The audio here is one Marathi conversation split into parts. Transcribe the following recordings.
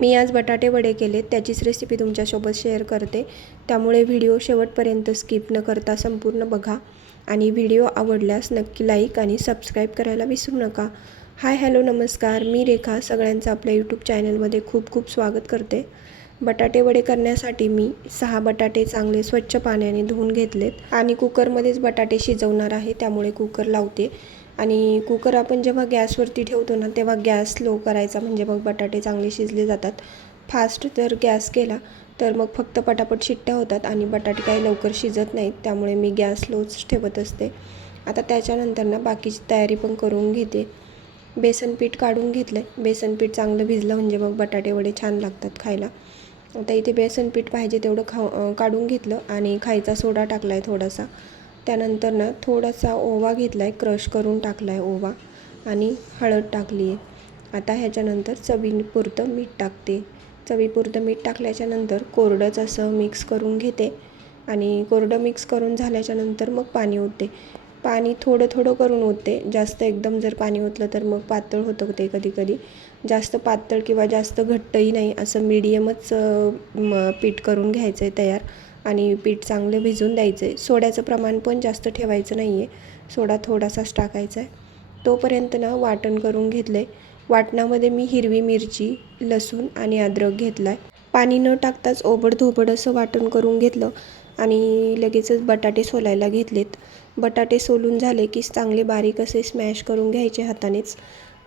मी आज बटाटे वडे केलेत, त्याचीच रेसिपी तुमच्यासोबत शेअर करते। त्यामुळे व्हिडिओ शेवटपर्यंत स्किप न करता संपूर्ण बघा आणि व्हिडिओ आवडल्यास नक्की लाईक आणि सबस्क्राईब करायला विसरू नका। हाय हॅलो नमस्कार, मी रेखा सगळ्यांचं आपल्या यूट्यूब चॅनलमध्ये खूप खूप स्वागत करते। बटाटे वडे करण्यासाठी मी 6 बटाटे चांगले स्वच्छ पाण्याने धुवून घेतलेत आणि कुकरमध्येच बटाटे शिजवणार आहे, त्यामुळे कुकर लावते। आणि कुकर आपण जेव्हा गॅसवरती ठेवतो ना, तेव्हा गॅस स्लो करायचा, म्हणजे मग बटाटे चांगले शिजले जातात। फास्ट जर गॅस केला तर मग फक्त पटापट शिट्ट्या होतात आणि बटाटे काही लवकर शिजत नाहीत, त्यामुळे मी गॅस स्लोच ठेवत असते। आता त्याच्यानंतर ना बाकीची तयारी पण करून घेते। बेसन पीठ काढून घेतलं आहे। बेसन पीठ चांगलं भिजलं म्हणजे मग बटाटे वडे छान लागतात खायला। आता इथे बेसन पीठ पाहिजे तेवढं काढून घेतलं आणि खायचा सोडा टाकला आहे थोडासा। त्यानंतर ना थोडासा ओवा घेतला आहे, क्रश करून टाकला आहे ओवा, आणि हळद टाकली आहे। आता ह्याच्यानंतर चवीपुरतं मीठ टाकते। चवीपुरतं मीठ टाकल्याच्यानंतर कोरडंच असं मिक्स करून घेते आणि कोरडं मिक्स करून झाल्याच्यानंतर मग पाणी ओतते। पाणी थोडं थोडं करून ओतते, जास्त एकदम जर पाणी ओतलं तर मग पातळ होतं ते कधी कधी। जास्त पातळ किंवा जास्त घट्टही नाही, असं मीडियमच पीठ करून घ्यायचं आहे तयार आणि पीठ चांगलं भिजून द्यायचं आहे। सोड्याचं प्रमाण पण जास्त ठेवायचं नाही आहे, सोडा थोडासाच टाकायचा आहे। तोपर्यंत ना वाटण करून घेतलं आहे। वाटणामध्ये मी हिरवी मिरची, लसूण आणि अद्रक घेतला आहे। पाणी न टाकताच ओबडधोबड असं वाटण करून घेतलं आणि लगेचच बटाटे सोलायला घेतलेत। बटाटे सोलून झाले की चांगले बारीक असे स्मॅश करून घ्यायचे हातानेच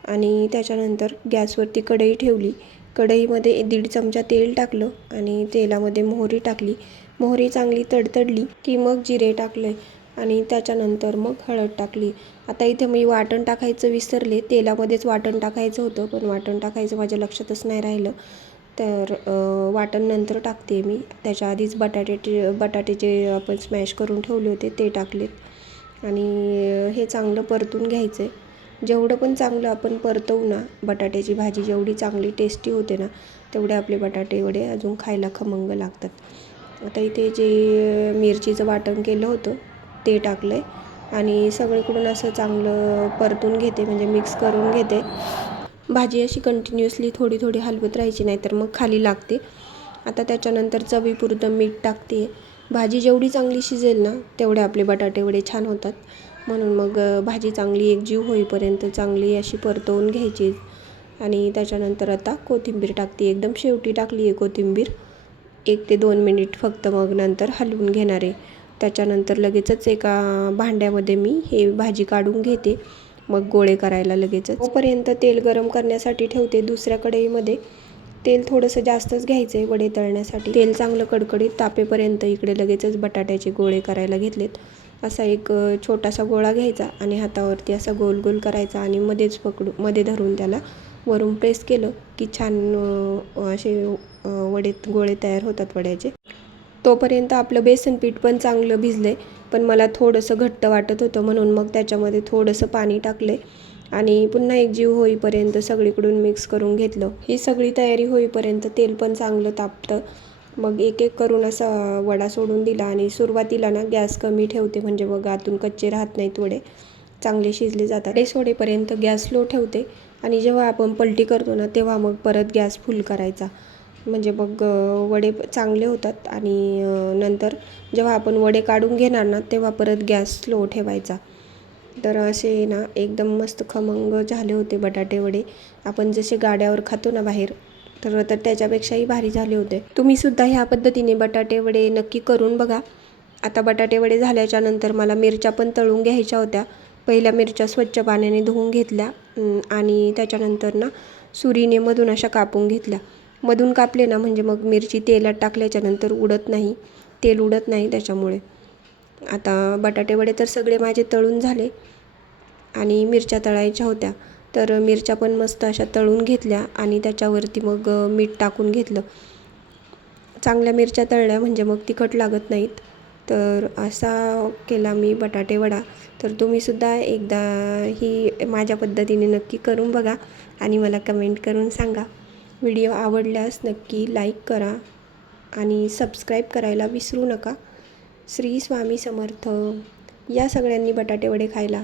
आणि त्याच्यानंतर गॅसवरती कढई ठेवली। कढईमध्ये 1.5 चमचा तेल टाकलं आणि तेलामध्ये मोहरी टाकली। मोहरी चांगली तडतडली की मग जिरे टाकले आणि त्याच्यानंतर मग हळद टाकली। आता इथे मी वाटण टाकायचं विसरले, तेलामध्येच वाटण टाकायचं होतं, पण वाटण टाकायचं माझ्या लक्षातच नाही राहिलं, तर वाटण नंतर टाकते मी। त्याच्या आधीच बटाटे जे आपण स्मॅश करून ठेवले होते ते टाकलेत आणि हे चांगलं परतून घ्यायचं आहे। जेवढं पण चांगलं आपण परतवू ना, बटाट्याची भाजी जेवढी चांगली टेस्टी होते ना, तेवढे आपले बटाटे वडे अजून खायला खमंग लागतात। आता इथे जे मिरचीचं वाटण केलं होतं ते टाकलं आहे आणि सगळीकडून असं चांगलं परतून घेते, म्हणजे मिक्स करून घेते। भाजी अशी कंटिन्युअसली थोडी थोडी हलवत राहायची, नाही तर मग खाली लागते। आता त्याच्यानंतर चवीपुरतं मीठ टाकते। भाजी जेवढी चांगली शिजेल ना, तेवढे आपले बटाटे वडे छान होतात, म्हणून मग भाजी चांगली एकजीव होईपर्यंत चांगली अशी परतवून घ्यायची आणि त्याच्यानंतर आता कोथिंबीर टाकते। एकदम शेवटी टाकली आहे कोथिंबीर, 1 ते 2 मिनिट फक्त, मग नंतर हलवून घेणार आहे। त्याच्यानंतर लगेचच एका भांड्यामध्ये मी हे भाजी काढून घेते, मग गोळे करायला लगेचच। तोपर्यंत तेल गरम करण्यासाठी ठेवते। दुसऱ्या कढईमध्ये तेल थोडंसं जास्तच घ्यायचं आहे वडे तळण्यासाठी। तेल चांगलं कडकडीत तापेपर्यंत इकडे लगेचच बटाट्याचे गोळे करायला घेतलेत। असा एक छोटासा गोळा घ्यायचा आणि हातावरती असा गोल गोल करायचा आणि मध्ये धरून त्याला वरून प्रेस केलं की छान असे गोळे तयार होतात वड्याचे। तोपर्यंत आपलं बेसन पीठ पण चांगलं भिजले, पण मला थोडंसं घट्ट वाटत होतं, म्हणून मग त्याच्यामध्ये थोडंसं पाणी टाकले आणि पुन्हा एकजीव होईपर्यंत सगळीकडून मिक्स करून घेतलं। ही सगळी तयारी होईपर्यंत तेल पण चांगलं तापतं, मग एक एक करून असा वडा सोडून दिला आणि सुरुवातीला ना गॅस कमी ठेवते, म्हणजे मग आतून कच्चे राहत नाहीत वडे, चांगले शिजले जातात। ते सोडेपर्यंत गॅस स्लो ठेवते आणि जेव्हा आपण पलटी करतो ना, तेव्हा मग परत गॅस फुल करायचा, म्हणजे मग वडे चांगले होतात। आणि नंतर जेव्हा आपण वडे काढून घेणार ना, तेव्हा परत गॅस स्लो ठेवायचा। तर असे ना एकदम मस्त खमंग झाले होते बटाटे वडे, आपण जसे गाड्यावर खातो ना बाहेर, तर त्याच्यापेक्षाही भारी झाले होते। तुम्ही सुद्धा ह्या पद्धतीने बटाटे वडे नक्की करून बघा। आता बटाटे वडे झाल्याच्या नंतर मला मिरच्या पण तळून घ्यायच्या होत्या। पहिल्या मिरच्या स्वच्छ पाण्याने धुवून घेतल्या आणि त्याच्यानंतर ना सुरीने मधून अशा कापून घेतल्या। मधून कापले ना म्हणजे मग मिरची तेलात टाकल्याच्या नंतर उडत नाही, तेल उडत नाही त्याच्यामुळे। आता बटाटे वडे तर सगळे माझे तळून झाले आणि मिरच्या तळायच्या होत्या, तर मिरच्या पण मस्त अशा तळून घेतल्या आणि त्याच्यावरती मग मीठ टाकून घेतलं। चांगल्या मिरच्या तळल्या म्हणजे मग तिखट लागत नाहीत। तर असा केला मी बटाटे वडा। तर तुम्हीसुद्धा एकदा ही माझ्या पद्धतीने नक्की करून बघा आणि मला कमेंट करून सांगा। व्हिडिओ आवडल्यास नक्की लाईक करा आणि सबस्क्राईब करायला विसरू नका। श्री स्वामी समर्थ। या सगळ्यांनी बटाटे वडे खायला।